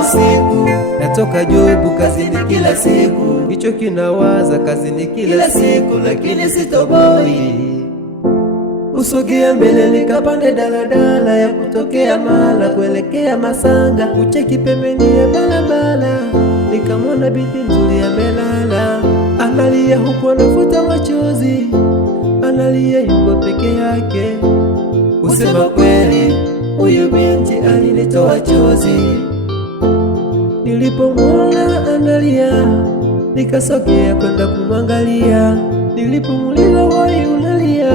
usiku, natoka jobu kazini kila siku, kichwa kinawaza kazini kila siku, lakini sitoboi. Usogea mbele nikapande daladala ya kutokea Mala kuelekea Masanga, kucheki pembeni ya barabara nikamwona binti nzuri amelala, analia huku anafuta machozi, analia yuko peke yake. Kusema kweli huyu binti alinitoa chozi. Nilipomwona analia nikasogea kwenda kumwangalia, nilipomuuliza wai unalia,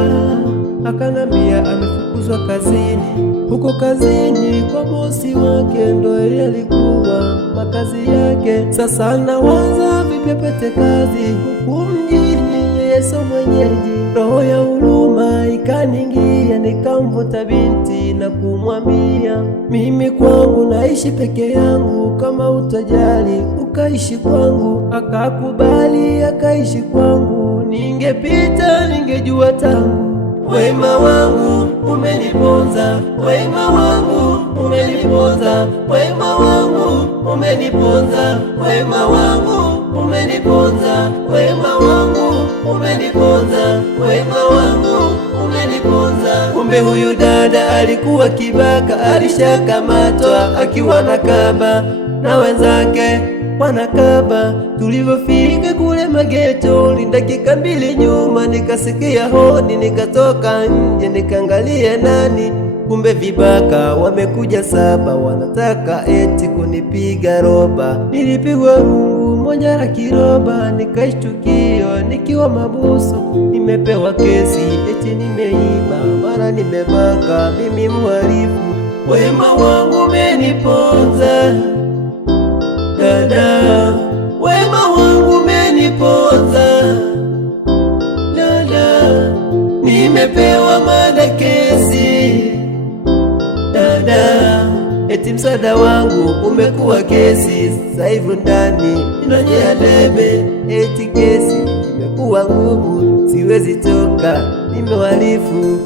akanambia amefukuzwa kazini. Huko kazini kwa bosi wake ndo yalikuwa makazi yake. Sasa anawaza vipi apate kazi huku mjini, yeye sio mwenyeji. Roho ya huruma ikaningia, nikamvuta binti na kumwambia, mimi kwangu naishi peke yangu, kama utajali ukaishi kwangu. Akakubali akaishi kwangu, ningepita ningejua tangu. Wema wangu umeniponza, wema wangu umeniponza, wema wangu umeniponza, wema wangu umeniponza, wema wangu umeniponza, wema wangu umeniponza. Kumbe huyu dada alikuwa kibaka, alishakamatwa akiwa na kaba na wenzake wanakaba. Tulivyofika kule mageto ni dakika 2 nyuma, nikasikia hodi, nikatoka nje nikaangalia nani. Kumbe vibaka wamekuja 7, wanataka eti kunipiga roba. Nilipigwa rungu moja la kiroba, nikaishtukiwa nikiwa mabusu. Nimepewa kesi eti nimeiba, mara nimebaka, mimi mhalifu. Wema wangu umeniponza dada, wema wangu umeniponza dada, nimepewa madakesi dada, eti msaada wangu umekuwa kesi. Sasa hivi ndani ninanyea debe, eti kesi imekuwa ngumu, siwezi toka, nimewalifu.